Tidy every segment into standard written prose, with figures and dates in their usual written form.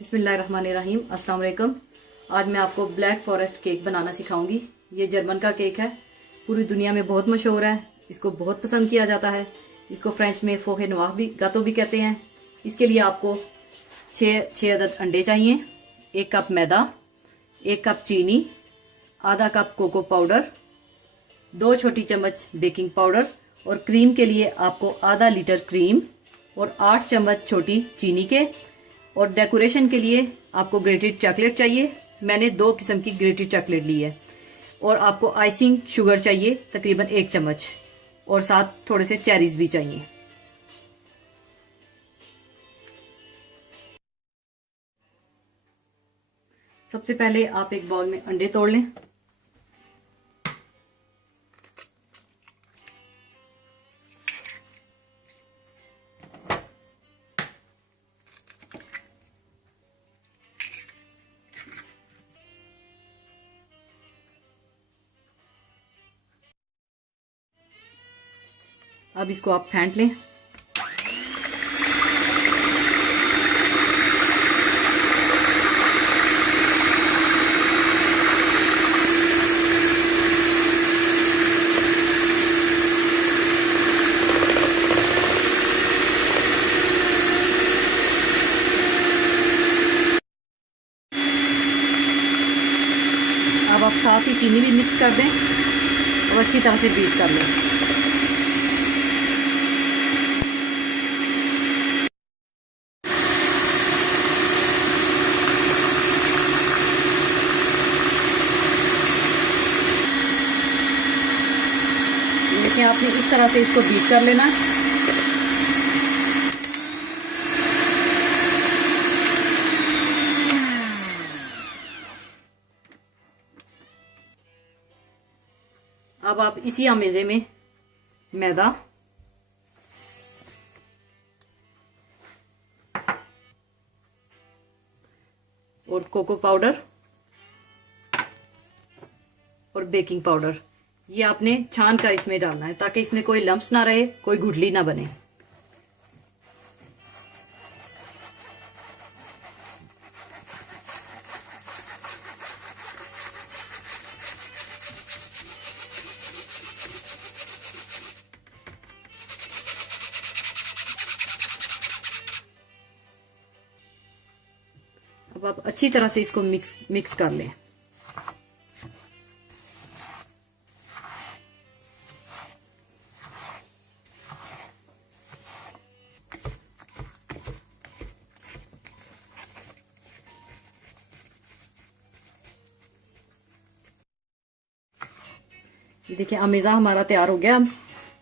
बिस्मिल्लाहिर्रहमानिर्रहीम। अस्सलाम वालेकुम। आज मैं आपको ब्लैक फॉरेस्ट केक बनाना सिखाऊंगी। ये जर्मन का केक है, पूरी दुनिया में बहुत मशहूर है। इसको बहुत पसंद किया जाता है। इसको फ्रेंच में फोहे नवाह भी गातो भी कहते हैं। इसके लिए आपको छः अदद अंडे चाहिए, 1 कप मैदा, 1 कप चीनी, आधा कप कोको पाउडर, 2 छोटी चम्मच बेकिंग पाउडर और क्रीम के लिए आपको आधा लीटर क्रीम और 8 चम्मच छोटी चीनी के। और डेकोरेशन के लिए आपको ग्रेटेड चॉकलेट चाहिए। मैंने 2 किस्म की ग्रेटेड चॉकलेट ली है। और आपको आइसिंग शुगर चाहिए तकरीबन 1 चम्मच और साथ थोड़े से चेरीज भी चाहिए। सबसे पहले आप एक बाउल में अंडे तोड़ लें। अब इसको आप फेंट लें। अब आप साथ ही चीनी भी मिक्स कर दें और अच्छी तरह से बीट कर लें। देखिए, आपने इस तरह से इसको बीट कर लेना। अब आप इसी अमेजे में मैदा और कोको पाउडर और बेकिंग पाउडर, ये आपने छान कर इसमें डालना है ताकि इसमें कोई लम्प्स ना रहे, कोई गुठली ना बने। अब आप अच्छी तरह से इसको मिक्स कर लें। ये देखिए, अमेज़ा हमारा तैयार हो गया।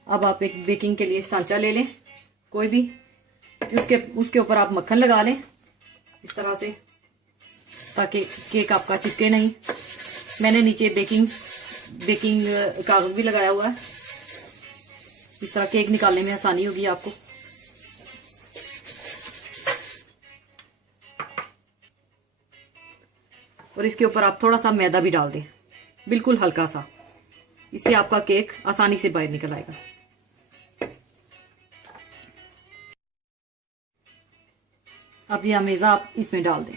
अब आप एक बेकिंग के लिए सांचा ले लें, कोई भी। उसके ऊपर आप मक्खन लगा लें इस तरह से, ताकि केक आपका चिपके नहीं। मैंने नीचे बेकिंग कागज भी लगाया हुआ है। इस तरह केक निकालने में आसानी होगी आपको। और इसके ऊपर आप थोड़ा सा मैदा भी डाल दें, बिल्कुल हल्का सा। इससे आपका केक आसानी से बाहर निकल आएगा। अब ये अमेज़ा आप इसमें डाल दें।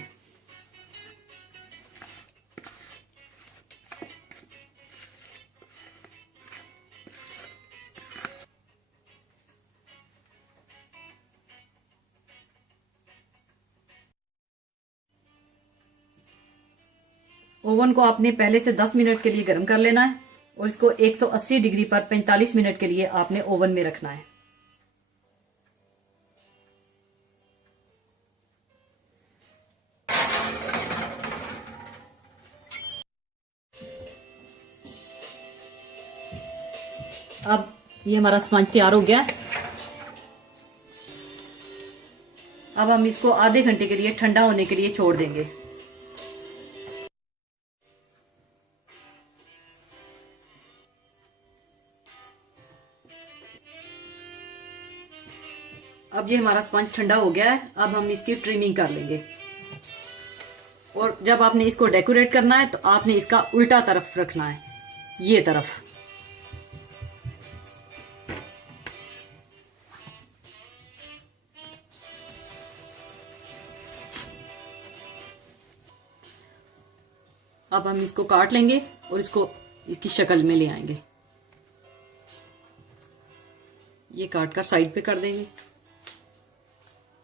ओवन को आपने पहले से 10 मिनट के लिए गर्म कर लेना है और इसको 180 डिग्री पर 45 मिनट के लिए आपने ओवन में रखना है। अब ये हमारा स्पंज तैयार हो गया। अब हम इसको आधे घंटे के लिए ठंडा होने के लिए छोड़ देंगे। अब ये हमारा स्पंज ठंडा हो गया है। अब हम इसकी ट्रिमिंग कर लेंगे। और जब आपने इसको डेकोरेट करना है तो आपने इसका उल्टा तरफ रखना है, ये तरफ। अब हम इसको काट लेंगे और इसको इसकी शक्ल में ले आएंगे। ये काट कर साइड पे कर देंगे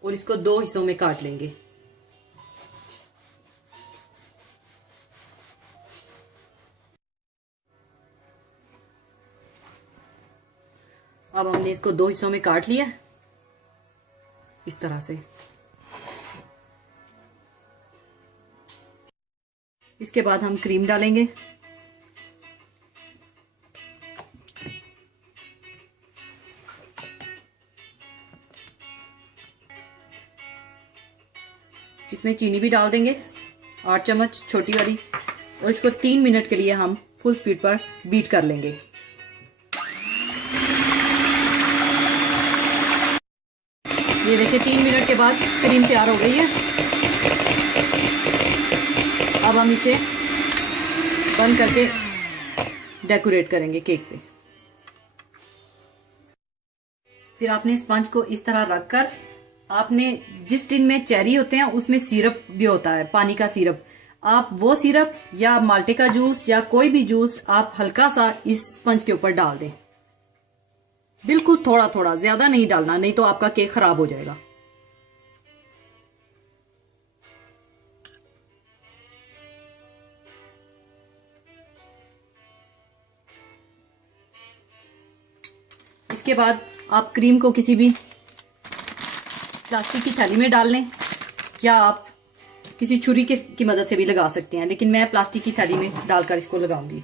और इसको 2 हिस्सों में काट लेंगे। अब हमने इसको 2 हिस्सों में काट लिया इस तरह से। इसके बाद हम क्रीम डालेंगे। इसमें चीनी भी डाल देंगे 8 चम्मच छोटी वाली, और इसको 3 मिनट के लिए हम फुल स्पीड पर बीट कर लेंगे। ये देखिए 3 मिनट के बाद क्रीम तैयार हो गई है। अब हम इसे बंद करके डेकोरेट करेंगे केक पे। फिर आपने स्पंज को इस तरह रखकर, आपने जिस टिन में चेरी होते हैं उसमें सिरप भी होता है, पानी का सिरप, आप वो सिरप या माल्टे का जूस या कोई भी जूस आप हल्का सा इस स्पंज के ऊपर डाल दें। बिल्कुल थोड़ा थोड़ा, ज्यादा नहीं डालना, नहीं तो आपका केक खराब हो जाएगा। इसके बाद आप क्रीम को किसी भी प्लास्टिक की थैली में डाल लें, या आप किसी छुरी की मदद से भी लगा सकते हैं, लेकिन मैं प्लास्टिक की थैली में डालकर इसको लगाऊंगी।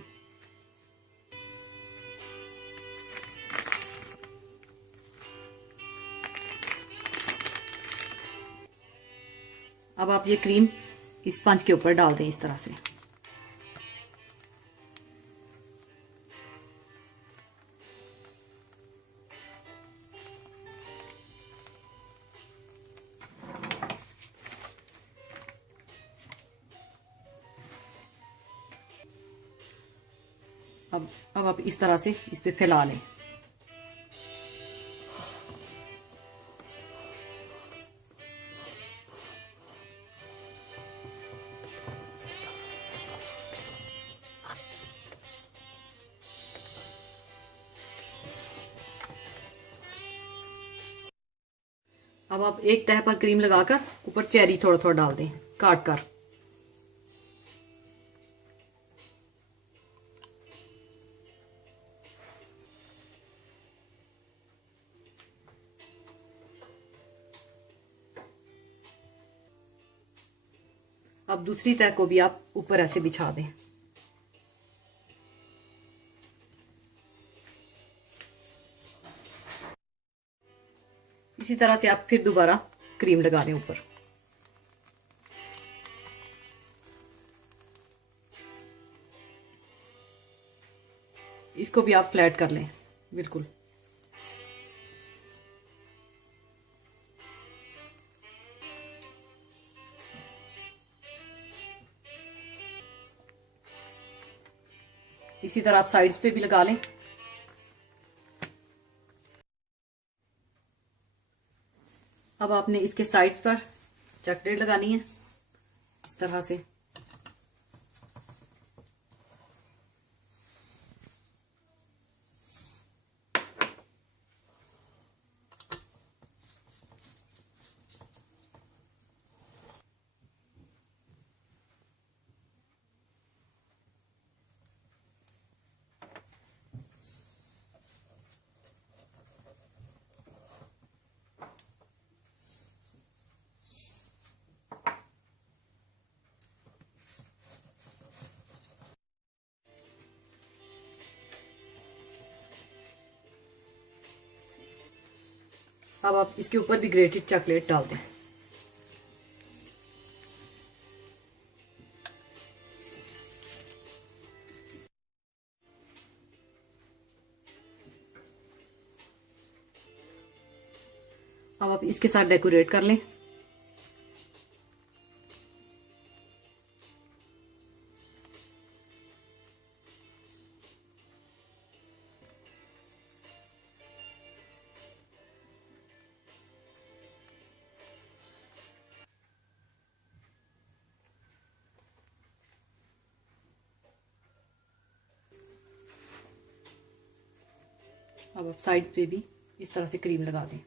अब आप ये क्रीम इस स्पंज के ऊपर डाल दें इस तरह से। अब आप इस तरह से इस पे फैला लें। अब आप एक तह पर क्रीम लगाकर ऊपर चेरी थोड़ा थोड़ा डाल दें काट कर। अब दूसरी तह को भी आप ऊपर ऐसे बिछा दें। इसी तरह से आप फिर दोबारा क्रीम लगा दें ऊपर। इसको भी आप फ्लैट कर लें बिल्कुल। इसी तरह आप साइड्स पे भी लगा लें। अब आपने इसके साइड पर चॉकलेट लगानी है इस तरह से। अब आप इसके ऊपर भी ग्रेटेड चॉकलेट डाल दें। अब आप इसके साथ डेकोरेट कर लें। अब आप साइड पे भी इस तरह से क्रीम लगा दें।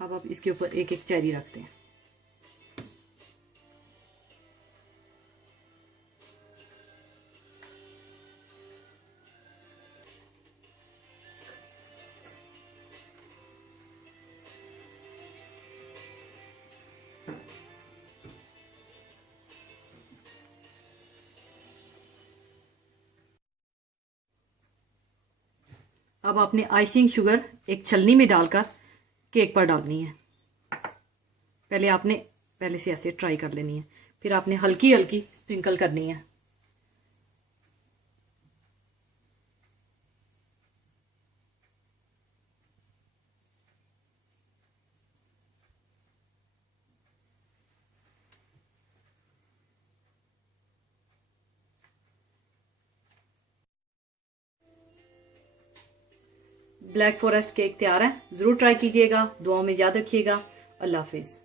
अब आप इसके ऊपर एक एक चेरी रखते हैं। अब आपने आइसिंग शुगर एक छलनी में डालकर केक पर डालनी है। पहले से ऐसे ट्राई कर लेनी है, फिर आपने हल्की हल्की स्प्रिंकल करनी है। ब्लैक फॉरेस्ट केक तैयार है। ज़रूर ट्राई कीजिएगा। दुआओं में याद रखिएगा। अल्लाह हाफिज़।